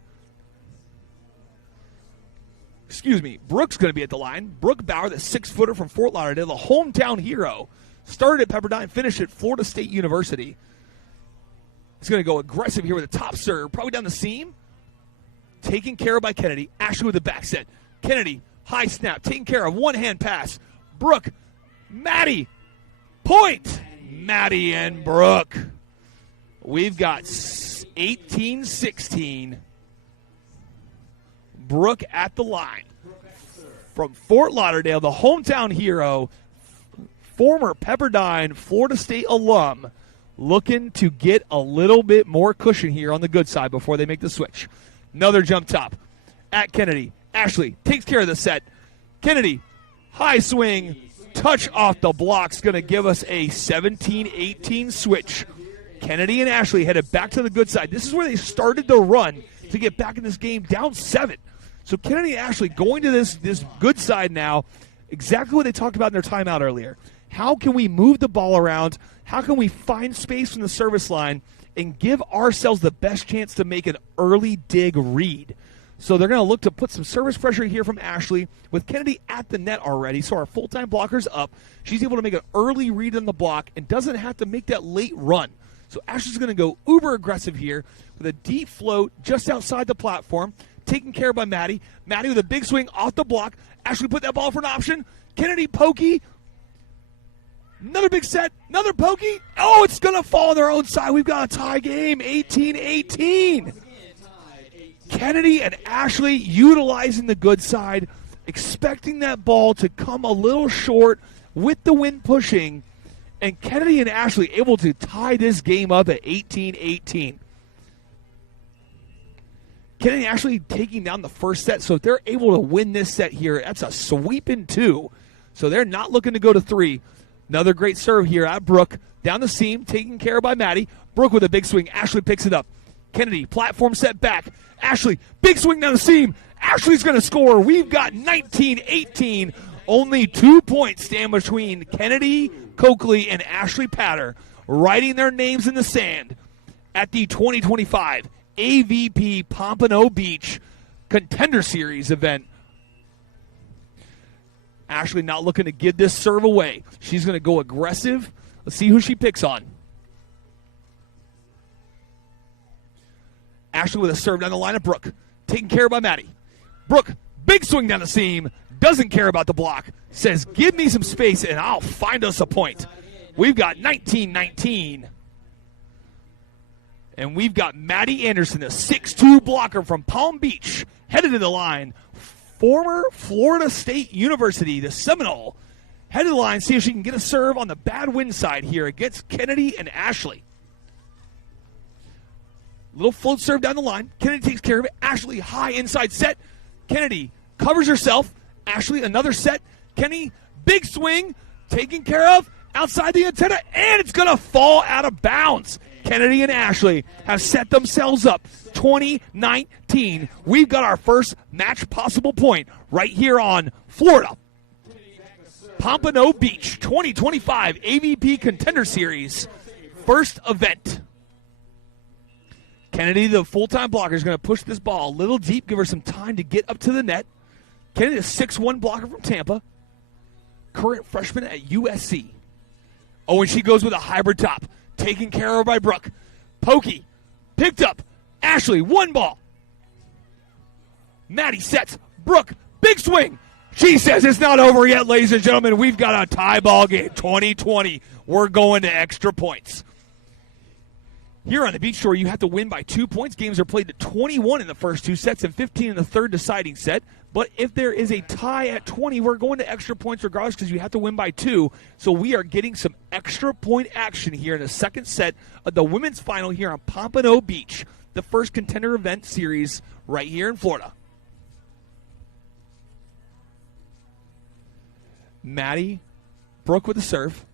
Brook's going to be at the line. Brook Bauer, the 6-footer from Fort Lauderdale, the hometown hero. Started at Pepperdine, finished at Florida State University. is going to go aggressive here with a top serve, probably down the seam. Taken care of by Kennedy. Ashley with the back set. Kennedy, high snap, taken care of. One-hand pass. Brook, Maddie, point. Maddie and Brook. We've got 18-16. Brook at the line. From Fort Lauderdale, the hometown hero, former Pepperdine, Florida State alum, looking to get a little bit more cushion here on the good side before they make the switch. Another jump top at Kennedy. Ashley takes care of the set. Kennedy, high swing, touch off the block's going to give us a 17-18 switch. Kennedy and Ashley headed back to the good side. This is where they started the run to get back in this game down 7. So Kennedy and Ashley going to this good side now, exactly what they talked about in their timeout earlier. How can we move the ball around? How can we find space from the service line and give ourselves the best chance to make an early dig read? So they're going to look to put some service pressure here from Ashley with Kennedy at the net already. So our full-time blocker's up. She's able to make an early read on the block and doesn't have to make that late run. So Ashley's going to go uber aggressive here with a deep float just outside the platform, taken care of by Maddie. Maddie with a big swing off the block. Ashley put that ball for an option. Kennedy pokey. Another big set, another pokey. Oh, it's going to fall on their own side. We've got a tie game, 18-18. Kennedy and Ashley utilizing the good side, expecting that ball to come a little short with the wind pushing, and Kennedy and Ashley able to tie this game up at 18-18. Kennedy and Ashley taking down the first set, so if they're able to win this set here, that's a sweep in 2. So they're not looking to go to 3. Another great serve here at Brook. Down the seam, taken care of by Maddie. Brook with a big swing. Ashley picks it up. Kennedy, platform set back. Ashley, big swing down the seam. Ashley's going to score. We've got 19-18. Only 2 points stand between Kennedy, Coakley, and Ashley Patter, writing their names in the sand at the 2025 AVP Pompano Beach Contender Series event. Ashley not looking to give this serve away. She's going to go aggressive. Let's see who she picks on. Ashley with a serve down the line of Brook. Taken care of by Maddie. Brook, big swing down the seam. Doesn't care about the block. Says, give me some space and I'll find us a point. We've got 19-19. And we've got Maddie Anderson, the 6'2 blocker from Palm Beach, headed to the line. Former Florida State University, the Seminole, headed to the line, see if she can get a serve on the bad wind side here against Kennedy and Ashley. Little float serve down the line. Kennedy takes care of it. Ashley, high inside set. Kennedy covers herself. Ashley, another set. Kenny, big swing, taken care of, outside the antenna, and it's going to fall out of bounds. Kennedy and Ashley have set themselves up 20-19. We've got our first match possible point right here on Florida. Pompano Beach 2025 AVP Contender Series first event. Kennedy, the full-time blocker, is going to push this ball a little deep, give her some time to get up to the net. Kennedy, a 6'1 blocker from Tampa, current freshman at USC. Oh, and she goes with a hybrid top. Taken care of by Brook. Pokey. Picked up. Ashley, one ball. Maddie sets. Brook, big swing. She says it's not over yet, ladies and gentlemen. We've got a tie ball game, 20-20. We're going to extra points. Here on the Beach Shore, you have to win by 2 points. Games are played to 21 in the first 2 sets and 15 in the third deciding set. But if there is a tie at 20, we're going to extra points regardless because you have to win by 2. So we are getting some extra point action here in the second set of the women's final here on Pompano Beach, the first contender event series right here in Florida. Maddie, Brook with the serve,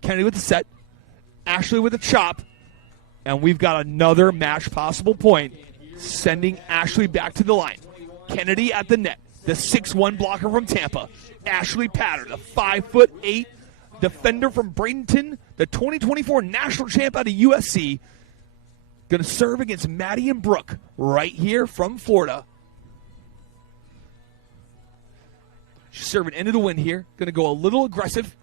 Kennedy with the set, Ashley with the chop, and we've got another match possible point, sending Ashley back to the line. Kennedy at the net, the 6'1 blocker from Tampa. Ashley Patter, the 5'8 defender from Bradenton, the 2024 national champ out of USC, going to serve against Maddie and Brook right here from Florida. She's serving into the wind here. Going to go a little aggressive.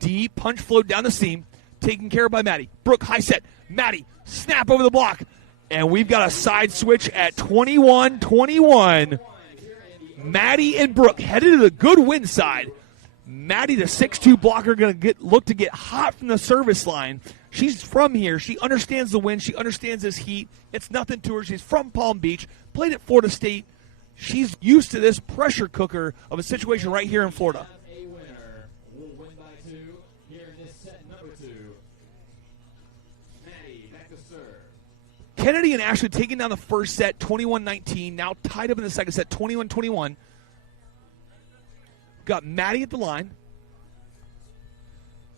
Deep punch float down the seam. taken care of by Maddie. Brook, high set. Maddie, snap over the block. And we've got a side switch at 21-21. Maddie and Brook headed to the good win side. Maddie, the 6'2 blocker, going to look to get hot from the service line. She's from here. She understands the wind. She understands this heat. It's nothing to her. She's from Palm Beach, played at Florida State. She's used to this pressure cooker of a situation right here in Florida. A winner will win by 2 here in this set number 2. Maddie, back to serve. Kennedy and Ashley taking down the first set, 21-19. Now tied up in the second set, 21-21. Got Maddie at the line.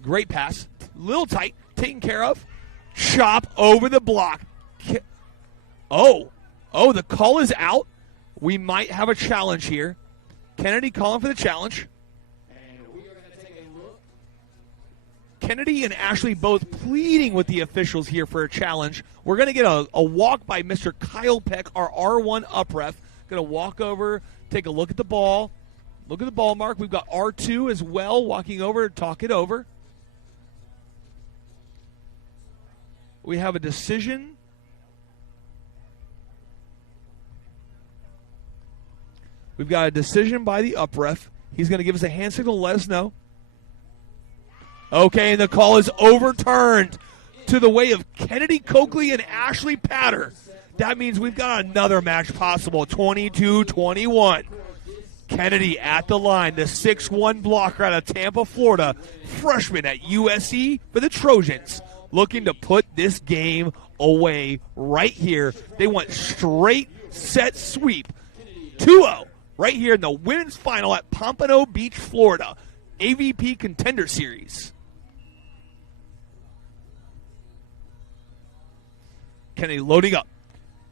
Great pass. Little tight. Taken care of. Chop over the block. Oh, the call is out. We might have a challenge here. Kennedy calling for the challenge. And we are going to take a look. Kennedy and Ashley both pleading with the officials here for a challenge. We're going to get a walk by Mr. Kyle Peck, our R1 up ref. Going to walk over, take a look at the ball. Look at the ball mark. We've got R2 as well walking over to talk it over. We have a decision. We've got a decision by the up ref. He's going to give us a hand signal to let us know. Okay, and the call is overturned to the way of Kennedy Coakley and Ashley Patter. That means we've got another match possible, 22-21. Kennedy at the line, the 6'1 blocker out of Tampa, Florida, freshman at USC for the Trojans, looking to put this game away right here. They want straight set sweep, 2-0, right here in the women's final at Pompano Beach, Florida, AVP Contender Series. Kennedy loading up.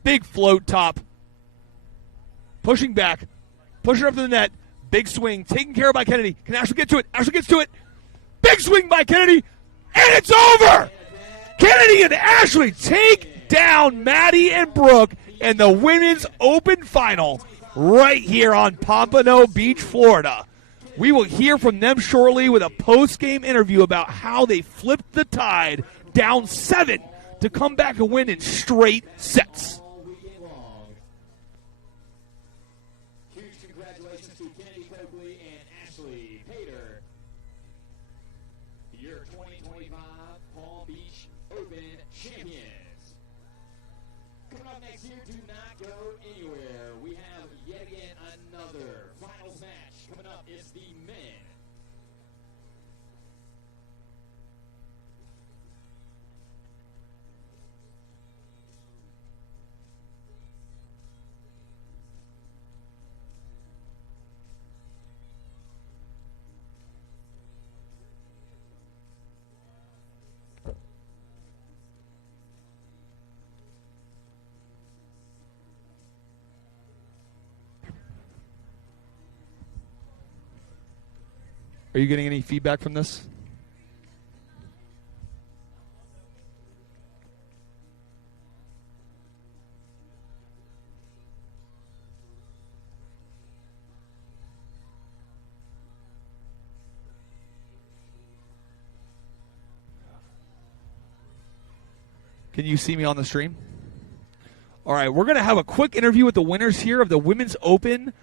Big float top. Pushing back. Pushing up to the net. Big swing. Taken care of by Kennedy. Can Ashley get to it? Ashley gets to it. Big swing by Kennedy. And it's over! Kennedy and Ashley take down Maddie and Brook in the Women's Open Final right here on Pompano Beach, Florida. We will hear from them shortly with a post-game interview about how they flipped the tide down 7 to come back and win in straight sets. All weekend long. Huge congratulations to Kennedy Coakley and Ashley Pater, your 2025 Palm Beach Open champions. Coming up next here, do not go anywhere. We have yet again another finals match. Coming up is the men. Are you getting any feedback from this? Can you see me on the stream? All right, we're going to have a quick interview with the winners here of the Women's Open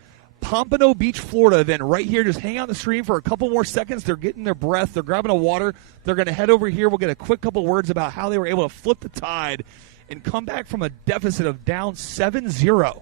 Pompano Beach, Florida event right here. Just hang out on the stream for a couple more seconds. They're getting their breath. They're grabbing a water. They're going to head over here. We'll get a quick couple words about how they were able to flip the tide and come back from a deficit of down 7-0.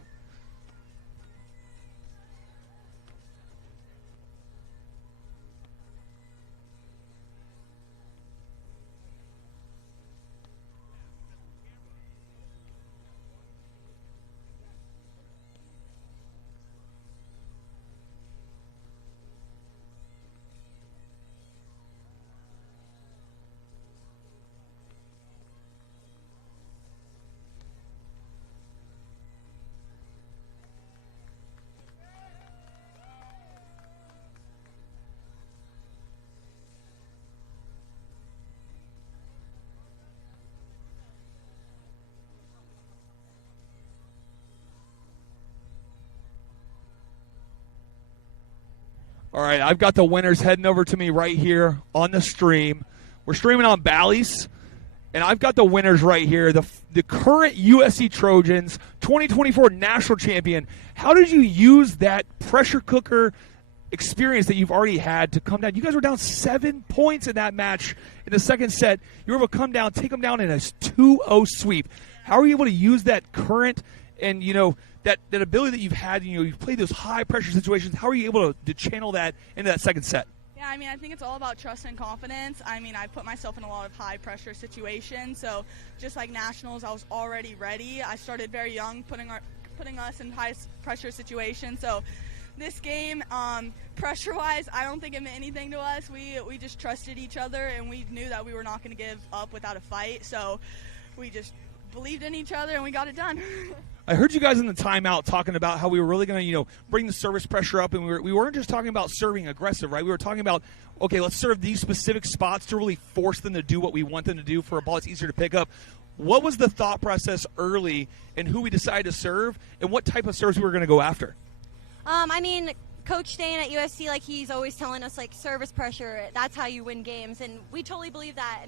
All right, I've got the winners heading over to me right here on the stream. We're streaming on Bally's, and I've got the winners right here. The current USC Trojans 2024 national champion. How did you use that pressure cooker experience that you've already had to come down? You guys were down 7 points in that match in the second set. You were able to come down, take them down in a 2-0 sweep. How are you able to use that current and, that ability that you've had? You've played those high-pressure situations. How are you able to channel that into that second set? Yeah, I think it's all about trust and confidence. I put myself in a lot of high-pressure situations. So just like nationals, I was already ready. I started very young, putting us in high-pressure situations. So this game, pressure-wise, I don't think it meant anything to us. We just trusted each other, and we knew that we were not going to give up without a fight. So we just believed in each other, and we got it done. I heard you guys in the timeout talking about how we were really going to, bring the service pressure up, and we weren't just talking about serving aggressive, right? We were talking about, okay, let's serve these specific spots to really force them to do what we want them to do for a ball that's easier to pick up. What was the thought process early in who we decided to serve and what type of serves we were going to go after? Coach Stain at USC, he's always telling us, service pressure, that's how you win games, and we totally believe that.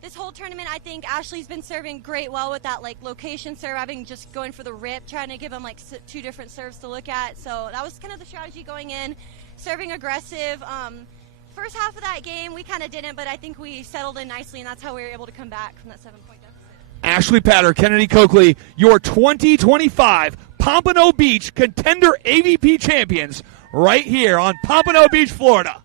This whole tournament, I think Ashley's been serving great well with that, location serve, having just going for the rip, trying to give them, two different serves to look at. So that was kind of the strategy going in, serving aggressive. First half of that game, we kind of didn't, but I think we settled in nicely, and that's how we were able to come back from that 7-point deficit. Ashley Patter, Kennedy Coakley, your 2025 Pompano Beach Contender AVP champions right here on Pompano Beach, Florida.